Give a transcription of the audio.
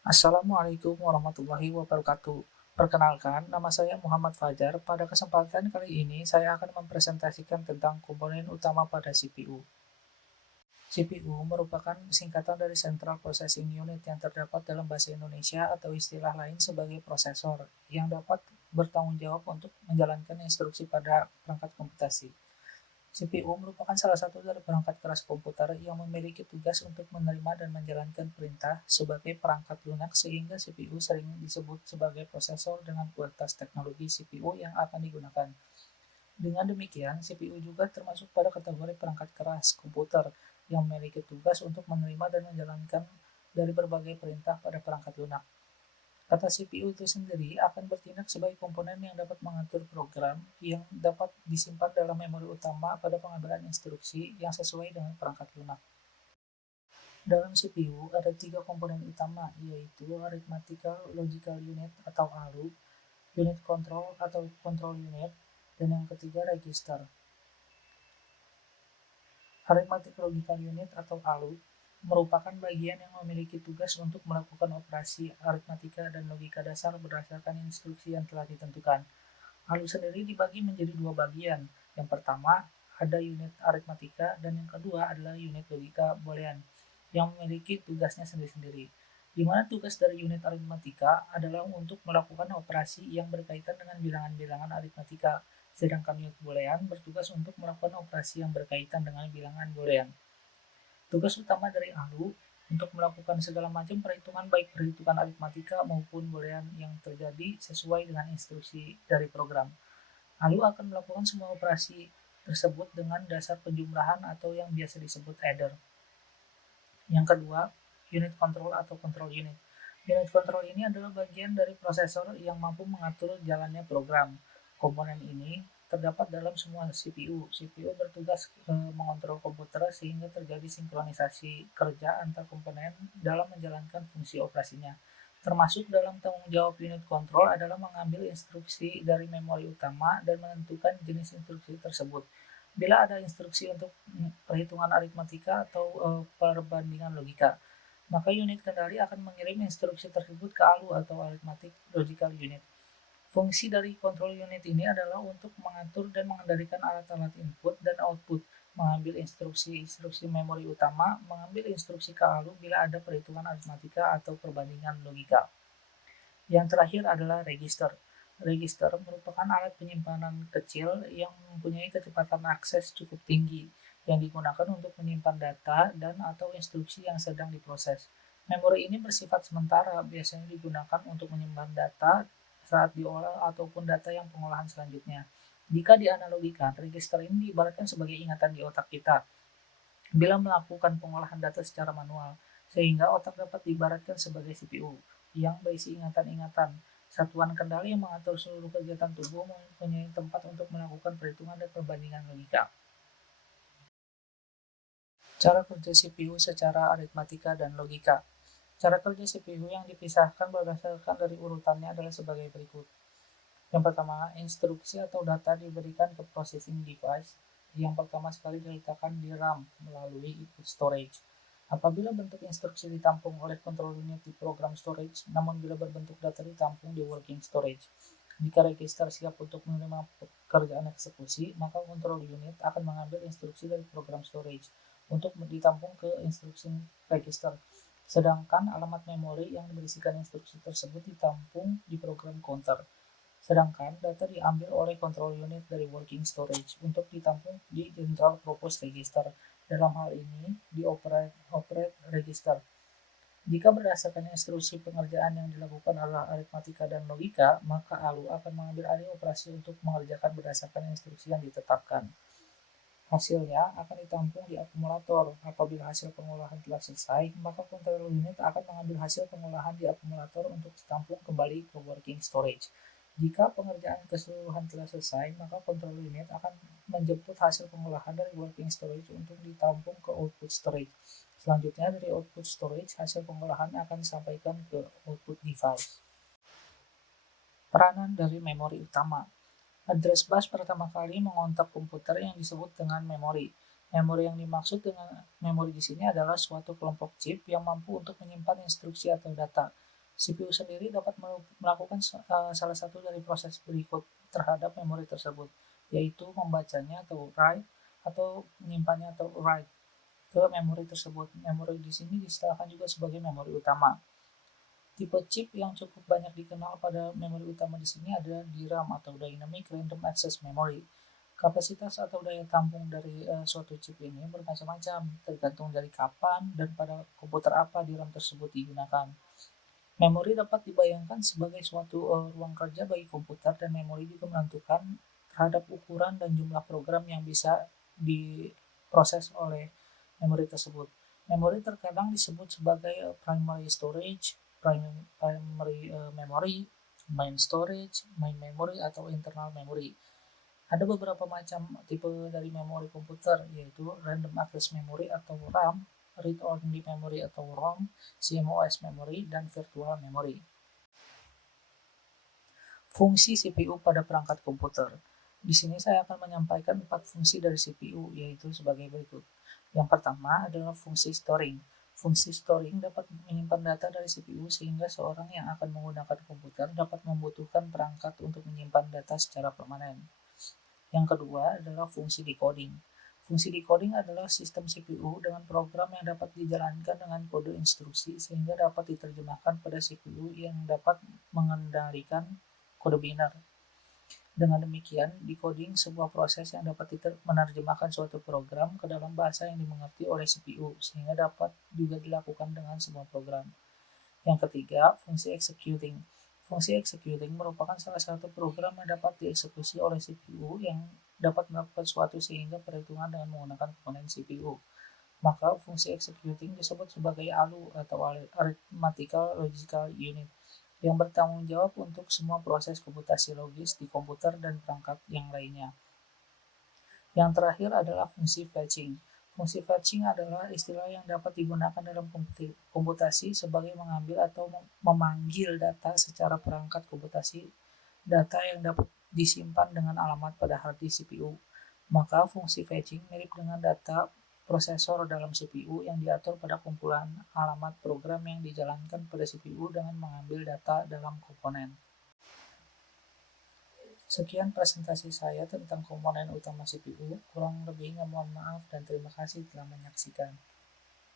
Assalamualaikum warahmatullahi wabarakatuh. Perkenalkan, nama saya Muhammad Fajar. Pada kesempatan kali ini, saya akan mempresentasikan tentang komponen utama pada CPU. CPU merupakan singkatan dari Central Processing Unit yang terdapat dalam bahasa Indonesia atau istilah lain sebagai prosesor, yang dapat bertanggung jawab untuk menjalankan instruksi pada perangkat komputasi. CPU merupakan salah satu dari perangkat keras komputer yang memiliki tugas untuk menerima dan menjalankan perintah sebagai perangkat lunak, sehingga CPU sering disebut sebagai prosesor dengan kualitas teknologi CPU yang akan digunakan. Dengan demikian, CPU juga termasuk pada kategori perangkat keras komputer yang memiliki tugas untuk menerima dan menjalankan dari berbagai perintah pada perangkat lunak. Kata CPU itu sendiri akan bertindak sebagai komponen yang dapat mengatur program yang dapat disimpan dalam memori utama pada pengambilan instruksi yang sesuai dengan perangkat lunak. Dalam CPU ada tiga komponen utama, yaitu Arithmetical Logical Unit atau ALU, Unit Control atau Control Unit, dan yang ketiga Register. Arithmetic Logical Unit atau ALU merupakan bagian yang memiliki tugas untuk melakukan operasi aritmatika dan logika dasar berdasarkan instruksi yang telah ditentukan. ALU sendiri dibagi menjadi dua bagian. Yang pertama, ada unit aritmatika, dan yang kedua adalah unit logika boolean, yang memiliki tugasnya sendiri-sendiri. Di mana tugas dari unit aritmatika adalah untuk melakukan operasi yang berkaitan dengan bilangan-bilangan aritmatika, sedangkan unit boolean bertugas untuk melakukan operasi yang berkaitan dengan bilangan boolean. Tugas utama dari ALU untuk melakukan segala macam perhitungan, baik perhitungan aritmatika maupun boolean yang terjadi sesuai dengan instruksi dari program. ALU akan melakukan semua operasi tersebut dengan dasar penjumlahan atau yang biasa disebut adder. Yang kedua, unit control atau control unit. Unit control ini adalah bagian dari prosesor yang mampu mengatur jalannya program. Komponen ini terdapat dalam semua CPU. CPU bertugas mengontrol komputer sehingga terjadi sinkronisasi kerja antar komponen dalam menjalankan fungsi operasinya. Termasuk dalam tanggung jawab unit control adalah mengambil instruksi dari memori utama dan menentukan jenis instruksi tersebut. Bila ada instruksi untuk perhitungan aritmatika atau perbandingan logika, maka unit kendali akan mengirim instruksi tersebut ke ALU atau Arithmetic Logical Unit. Fungsi dari control unit ini adalah untuk mengatur dan mengendalikan alat-alat input dan output, mengambil instruksi-instruksi memori utama, mengambil instruksi ke ALU bila ada perhitungan aritmatika atau perbandingan logika. Yang terakhir adalah register. Register merupakan alat penyimpanan kecil yang mempunyai kecepatan akses cukup tinggi yang digunakan untuk menyimpan data dan atau instruksi yang sedang diproses. Memori ini bersifat sementara, biasanya digunakan untuk menyimpan data saat diolah ataupun data yang pengolahan selanjutnya. Jika dianalogikan, register ini diibaratkan sebagai ingatan di otak kita bila melakukan pengolahan data secara manual, sehingga otak dapat diibaratkan sebagai CPU yang berisi ingatan-ingatan. Satuan kendali yang mengatur seluruh kegiatan tubuh mempunyai tempat untuk melakukan perhitungan dan perbandingan logika. Cara kerja CPU secara aritmatika dan logika. Cara kerja CPU yang dipisahkan berdasarkan dari urutannya adalah sebagai berikut. Yang pertama, instruksi atau data diberikan ke processing device. Yang pertama sekali diletakkan di RAM melalui input storage. Apabila bentuk instruksi ditampung oleh control unit di program storage, namun bila berbentuk data ditampung di working storage. Jika register siap untuk menerima pekerjaan eksekusi, maka control unit akan mengambil instruksi dari program storage untuk ditampung ke instruksi register. Sedangkan alamat memori yang berisikan instruksi tersebut ditampung di program counter. Sedangkan data diambil oleh control unit dari working storage untuk ditampung di central purpose register. Dalam hal ini, di operate register. Jika berdasarkan instruksi pengerjaan yang dilakukan adalah aritmatika dan logika, maka ALU akan mengambil alih operasi untuk mengerjakan berdasarkan instruksi yang ditetapkan. Hasilnya akan ditampung di akumulator. Apabila hasil pengolahan telah selesai, maka control unit akan mengambil hasil pengolahan di akumulator untuk ditampung kembali ke working storage. Jika pengerjaan keseluruhan telah selesai, maka control unit akan menjemput hasil pengolahan dari working storage untuk ditampung ke output storage. Selanjutnya dari output storage, hasil pengolahan akan disampaikan ke output device. Peranan dari memori utama. Address bus pertama kali mengontak komputer yang disebut dengan memori. Memori yang dimaksud dengan memori di sini adalah suatu kelompok chip yang mampu untuk menyimpan instruksi atau data. CPU sendiri dapat melakukan salah satu dari proses berikut terhadap memori tersebut, yaitu membacanya atau write, atau menyimpannya atau write ke memori tersebut. Memori di sini diistilahkan juga sebagai memori utama. Tipe chip yang cukup banyak dikenal pada memori utama di sini adalah DRAM atau Dynamic Random Access Memory. Kapasitas atau daya tampung dari suatu chip ini bermacam-macam, tergantung dari kapan dan pada komputer apa DRAM tersebut digunakan. Memori dapat dibayangkan sebagai suatu ruang kerja bagi komputer, dan memori juga menentukan terhadap ukuran dan jumlah program yang bisa diproses oleh memori tersebut. Memori terkadang disebut sebagai primary storage, primary memory, main storage, main memory, atau internal memory. Ada beberapa macam tipe dari memori komputer, yaitu Random Access Memory atau RAM, Read Only Memory atau ROM, CMOS Memory, dan Virtual Memory. Fungsi CPU pada perangkat komputer. Di sini saya akan menyampaikan 4 fungsi dari CPU, yaitu sebagai berikut. Yang pertama adalah fungsi storing. Fungsi storing dapat menyimpan data dari CPU sehingga seorang yang akan menggunakan komputer dapat membutuhkan perangkat untuk menyimpan data secara permanen. Yang kedua adalah fungsi decoding. Fungsi decoding adalah sistem CPU dengan program yang dapat dijalankan dengan kode instruksi sehingga dapat diterjemahkan pada CPU yang dapat mengendalikan kode biner. Dengan demikian, decoding sebuah proses yang dapat menerjemahkan suatu program ke dalam bahasa yang dimengerti oleh CPU sehingga dapat juga dilakukan dengan sebuah program. Yang ketiga, fungsi executing. Fungsi executing merupakan salah satu program yang dapat dieksekusi oleh CPU yang dapat melakukan suatu sehingga perhitungan dengan menggunakan komponen CPU. Maka fungsi executing disebut sebagai ALU atau Arithmetical Logical Unit yang bertanggung jawab untuk semua proses komputasi logis di komputer dan perangkat yang lainnya. Yang terakhir adalah fungsi fetching. Fungsi fetching adalah istilah yang dapat digunakan dalam komputasi sebagai mengambil atau memanggil data secara perangkat komputasi, data yang dapat disimpan dengan alamat pada hard disk CPU. Maka fungsi fetching mirip dengan data prosesor dalam CPU yang diatur pada kumpulan alamat program yang dijalankan pada CPU dengan mengambil data dalam komponen. Sekian presentasi saya tentang komponen utama CPU. Kurang lebihnya mohon maaf dan terima kasih telah menyaksikan.